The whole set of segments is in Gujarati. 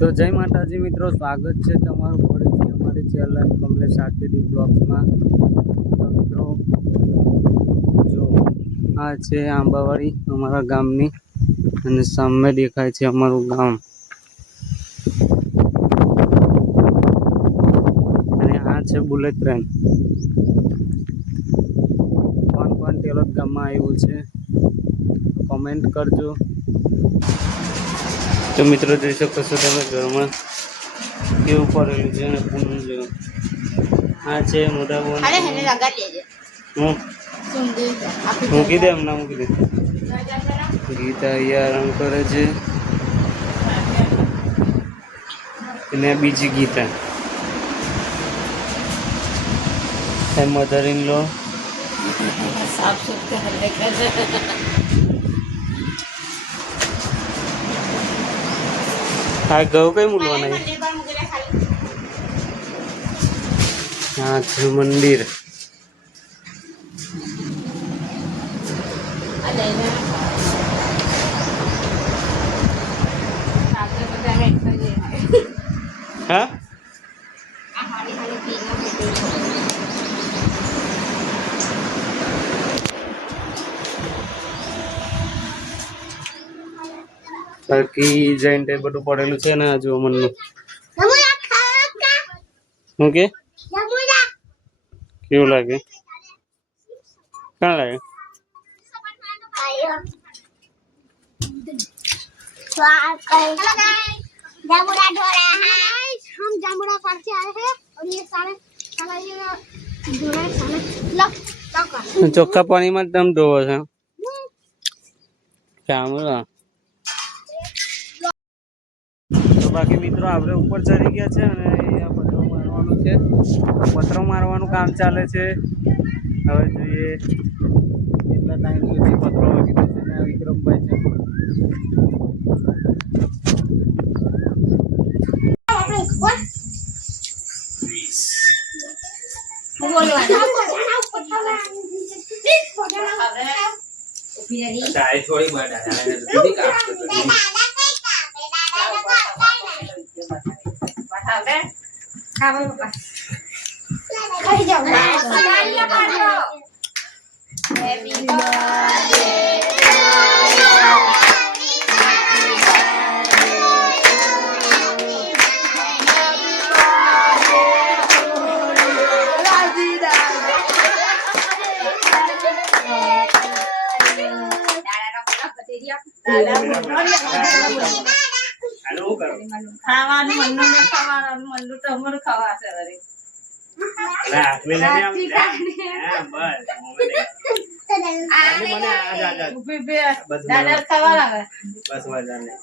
તો જય માતાજી મિત્રો, સ્વાગત છે તમારું ફરીથી અમારી ચેનલ કમલેશ આરટીડી બ્લોગ્સમાં। તો મિત્રો જો આ છે આંબાવાડી અમારા ગામની, અને સામે દેખાય છે અમારું ગામ, અને આ છે બુલેટ ટ્રેન। કોણ તેલોદ ગામમાં આવ્યું છે કોમેન્ટ કરજો। તો મિત્રો જોઈ શકો છો તમે ઘરમાં કેવું પડેલું છે, અને પૂનમ જો આ છે મોટા બોન મૂકી દે, એમના મૂકી દે। ગીતા અહીંયા આરામ કરે છે, અને બીજી ગીતા એ મધર ઇન લો સાફ આ ઘઉં કઈ મૂલવાના? હા છે મંદિર। હા બાકી જૈન ટાઈપ બધું પડેલું છે ને, હજુ મનનું શું કે કેવું લાગે? ક્યાં લાગે? हम जामुड़ा पार्क से आए हैं और ये सारे ચોખ્ખા પાણીમાં તમે ધોવો છો? જામુડા તો બાકી મિત્રો આપણે ઉપર ચડી ગયા છે, અને અહીંયા પથરો મારવાનું છે, પથરો મારવાનું કામ ચાલે છે। હવે જોઈએ કેટલા ટાઈમ સુધી પથરો વાગી દેશે ને વિક્રમભાઈ છે। થોડી ખાવાનું મનનું ને ખાવાનું મનનું તો અમારું ખાવાશે વળી દાદા ખાવા લાગે બસ મજા નહીં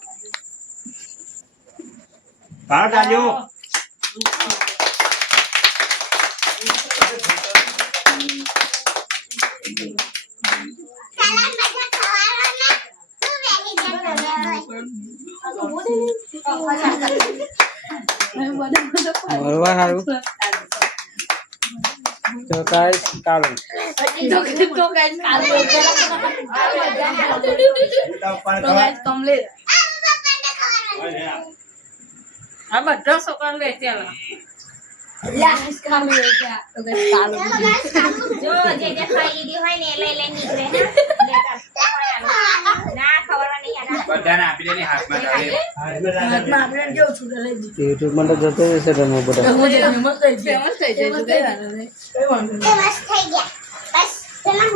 તો ગાઈસ કાલો કમલેશ આ બધા છોકરા વેચેલા જો જે ખાઈ લીધી હોય ને લઈ લઈ નીકળે ના ખબર નહીં બધાને આપી દેની હાથમાં યુટ્યુબ માં તો જતો રહેશે તમે બધા फेमस થઈ જાય તો કઈ વાંધો નહીં કઈ વાંધો નહીં फेमस થઈ ગયા બસ પેલા